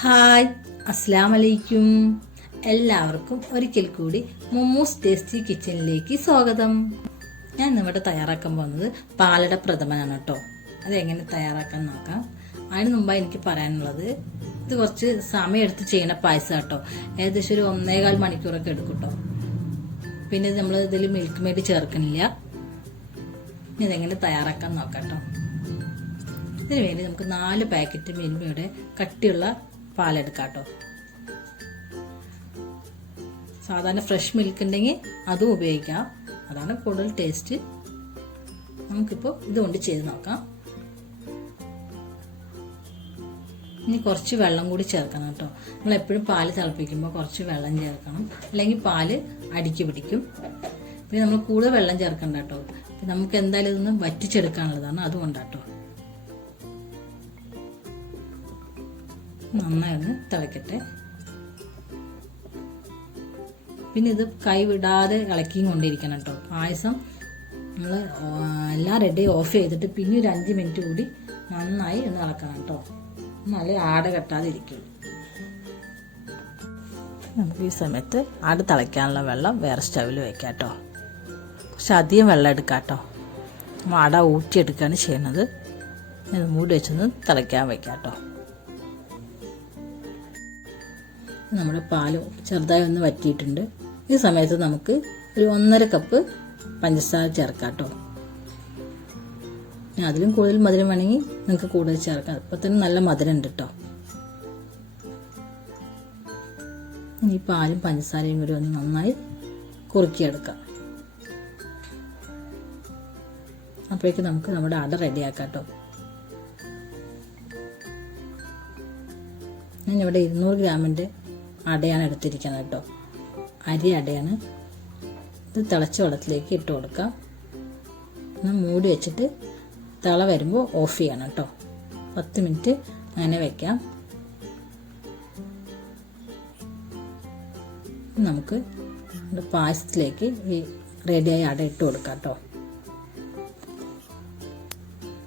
Hi, അസ്സലാമു അലൈക്കും. എല്ലാവർക്കും ഒരിക്കൽ കൂടി മുമ്മൂസ് ടേസ്റ്റി കിച്ചണിലേക്ക് സ്വാഗതം. ഞാൻ ഇവിടെ തയ്യാറാക്കാൻ പോകുന്നത് പാലട പ്രഥമനാണ് കേട്ടോ. അതെങ്ങനെ തയ്യാറാക്കാൻ നോക്കാം. അതിന് മുമ്പായി എനിക്ക് പറയാനുള്ളത്, ഇത് കുറച്ച് സമയം എടുത്ത് ചെയ്യുന്ന പായസം കേട്ടോ. ഏകദേശം ഒരു 1.25 മണിക്കൂറൊക്കെ എടുക്കും കേട്ടോ. പിന്നെ നമ്മൾ ഇതിൽ മിൽക്ക് മെയ്ഡ് ചേർക്കണില്ല. ഇനി ഇതെങ്ങനെ തയ്യാറാക്കാൻ നോക്കാം കേട്ടോ. ഇതിനു വേണ്ടി നമുക്ക് 4 പാക്കറ്റ് മിൽമയുടെ കട്ടിയുള്ള പാലെടുക്കാം കേട്ടോ. സാധാരണ ഫ്രഷ് മിൽക്ക് ഉണ്ടെങ്കിൽ അതും ഉപയോഗിക്കാം, അതാണ് കൂടുതൽ ടേസ്റ്റ്. നമുക്കിപ്പോൾ ഇതുകൊണ്ട് ചെയ്ത് നോക്കാം. ഇനി കുറച്ച് വെള്ളം കൂടി ചേർക്കണം കേട്ടോ. നമ്മൾ എപ്പോഴും പാല് തിളപ്പിക്കുമ്പോൾ കുറച്ച് വെള്ളം ചേർക്കണം, അല്ലെങ്കിൽ പാല് അടിക്ക് പിടിക്കും. പിന്നെ നമ്മൾ കൂടുതൽ വെള്ളം ചേർക്കണ്ട കേട്ടോ. നമുക്ക് എന്തായാലും ഇതൊന്ന് വറ്റിച്ചെടുക്കാനുള്ളതാണ്, അതുകൊണ്ടാട്ടോ. നന്നായി ഒന്ന് തിളക്കട്ടെ. പിന്നെ ഇത് കൈ വിടാതെ ഇളക്കിയും കൊണ്ടിരിക്കണം കേട്ടോ. പായസം നമ്മൾ എല്ലാം റെഡി ഓഫ് ചെയ്തിട്ട് പിന്നെ ഒരു 5 മിനിറ്റ് കൂടി നന്നായി ഒന്ന് ഇളക്കണം കേട്ടോ. എന്നാലേ ആട കെട്ടാതെ ഇരിക്കുള്ളൂ. നമുക്ക് ഈ സമയത്ത് ആട് തിളയ്ക്കാനുള്ള വെള്ളം വേറെ സ്റ്റൗവിൽ വെക്കാം കേട്ടോ. കുറച്ച് അധികം വെള്ളം എടുക്കാം കേട്ടോ. ആട ഊറ്റിയെടുക്കുകയാണ് ചെയ്യുന്നത്. മൂടി വെച്ചൊന്ന് തിളയ്ക്കാൻ വെക്കാം കേട്ടോ. നമ്മുടെ പാല് ചെറുതായി ഒന്ന് വറ്റിയിട്ടുണ്ട്. ഈ സമയത്ത് നമുക്ക് ഒരു 1.5 കപ്പ് പഞ്ചസാര ചേർക്കാം കേട്ടോ. അതിലും കൂടുതൽ മധുരം വേണമെങ്കിൽ നിങ്ങൾക്ക് കൂടുതൽ ചേർക്കാം. ഇപ്പം തന്നെ നല്ല മധുരം ഉണ്ട് കേട്ടോ. ഈ പാലും പഞ്ചസാരയും കൂടി ഒന്ന് നന്നായി കുറുക്കിയെടുക്കാം. അപ്പോഴേക്ക് നമുക്ക് നമ്മുടെ അട റെഡിയാക്കാം കേട്ടോ. ഞാനിവിടെ 200 ഗ്രാമിൻ്റെ അടയാണ് എടുത്തിരിക്കുന്നത് കേട്ടോ. അരി അടയാണ്. ഇത് തിളച്ച വെള്ളത്തിലേക്ക് ഇട്ട് കൊടുക്കാം. മൂടി വെച്ചിട്ട് തിള വരുമ്പോൾ ഓഫ് ചെയ്യണം കേട്ടോ. 10 മിനിറ്റ് അങ്ങനെ വെക്കാം. നമുക്ക് പായസത്തിലേക്ക് ഈ റെഡിയായി അട ഇട്ട് കൊടുക്കാം കേട്ടോ.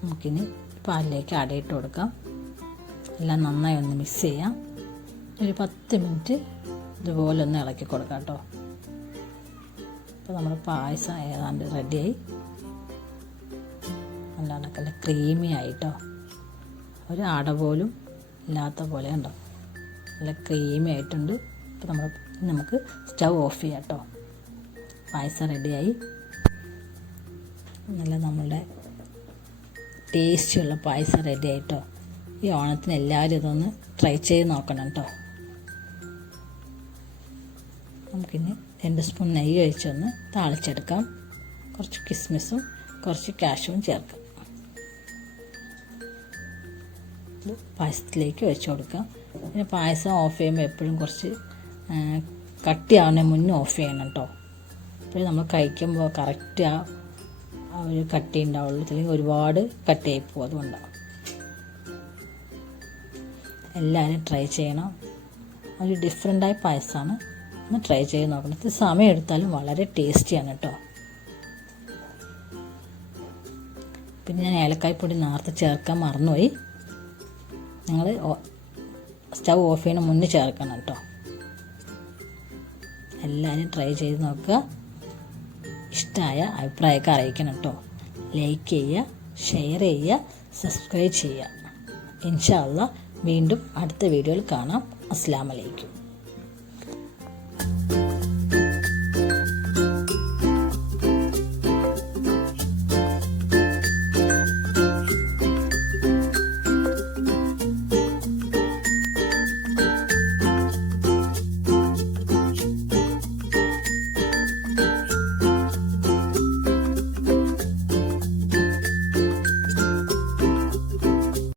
നമുക്കിനി പാലിലേക്ക് അട ഇട്ട് കൊടുക്കാം. എല്ലാം നന്നായി ഒന്ന് മിക്സ് ചെയ്യാം. ഒരു 10 മിനിറ്റ് ഇതുപോലെ ഒന്ന് ഇളക്കി കൊടുക്കാം കേട്ടോ. അപ്പോൾ നമ്മുടെ പായസം ഏതാണ്ട് റെഡിയായി. നല്ല ക്രീമി ആയിട്ടോ. ഒരു അട പോലും ഇല്ലാത്ത പോലെ ഉണ്ടോ, നല്ല ക്രീമി ആയിട്ടുണ്ട്. അപ്പോൾ നമുക്ക് സ്റ്റൗ ഓഫ് ചെയ്യാം കേട്ടോ. പായസം റെഡിയായി. നല്ല നമ്മളുടെ ടേസ്റ്റിയുള്ള പായസം റെഡി ആയിട്ടോ. ഈ ഓണത്തിന് എല്ലാവരും ഇതൊന്ന് ട്രൈ ചെയ്ത് നോക്കണം കേട്ടോ. നമുക്കിനി 2 സ്പൂൺ നെയ്യ് ഒഴിച്ചൊന്ന് താളിച്ചെടുക്കാം. കുറച്ച് കിസ്മിസും കുറച്ച് കാഷ്യൂവും ചേർക്കാം. ഇത് പായസത്തിലേക്ക് ഒഴിച്ചു കൊടുക്കാം. പിന്നെ പായസം ഓഫ് ചെയ്യുമ്പോൾ എപ്പോഴും കുറച്ച് കട്ടിയാവുന്നതിന് മുന്നേ ഓഫ് ചെയ്യണം കേട്ടോ. അപ്പോൾ നമ്മൾ കഴിക്കുമ്പോൾ കറക്റ്റ് ആ ഒരു കട്ടി ഉണ്ടാവുള്ളൂ, അല്ലെങ്കിൽ ഒരുപാട് കട്ടിയായി പോകും. അതുകൊണ്ടാണ് എല്ലാവരും ട്രൈ ചെയ്യണം. ഒരു ഡിഫറെൻ്റായ പായസമാണ്, ഒന്ന് ട്രൈ ചെയ്ത് നോക്കണം. ഇത് സമയം എടുത്താലും വളരെ ടേസ്റ്റിയാണ് കേട്ടോ. പിന്നെ ഞാൻ ഏലക്കായ്പ്പൊടി നേരത്തെ ചേർക്കാൻ മറന്നുപോയി. നിങ്ങൾ സ്റ്റൗ ഓഫ് ചെയ്യണ മുന്നേ ചേർക്കണം കേട്ടോ. എല്ലാവരും ട്രൈ ചെയ്ത് നോക്കുക. ഇഷ്ടമായ അഭിപ്രായമൊക്കെ അറിയിക്കണം കേട്ടോ. ലൈക്ക് ചെയ്യുക, ഷെയർ ചെയ്യുക, സബ്സ്ക്രൈബ് ചെയ്യുക. ഇൻഷാ അല്ലാഹ് വീണ്ടും അടുത്ത വീഡിയോയിൽ കാണാം. അസ്സലാമു അലൈക്കും.